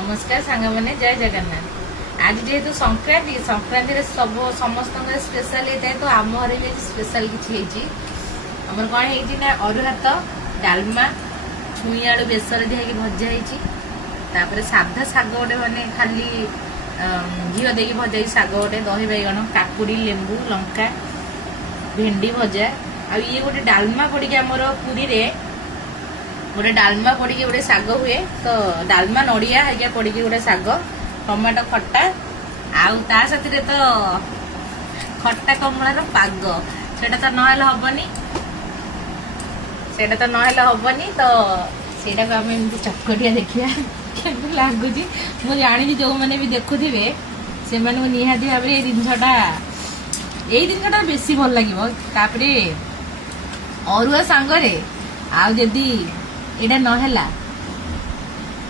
नमस्कार सांग मैंने जय जगन्नाथ। आज जेहेतु संक्रांति संक्रांति सब समस्त स्पेशल होता है तो आम घर भी स्पेशल किसी आम कौन है अरुआ भात डालमा छुई आलू बेसर दिखाई भजा होता साधा शाग गोटे मैंने खाली घी देकी भजा शाग गोटे दही बैगण काकुड़ी लेंबू लंका भेंडी भजा आ ये गोटे डालमा पड़ी आमर पुरी रे गोटे डालमा पड़ी गोटे शाग हुए तो डालमा नड़िया है पड़ी गोटे शाग टमाटो खट्टा आउ ता साथी तो खट्टा कमलार पाग सेटा तो नहले हबनी सेटा तो नहले हबनी तो सेटा को आम एमती चकटिया देखिया केमती लगुच मु जानी जो मैंने भी देखुवे से निहाती भाव ये जिनटा बेसी भल लगे अरुआ सांगरे आउ जदि एटा नहला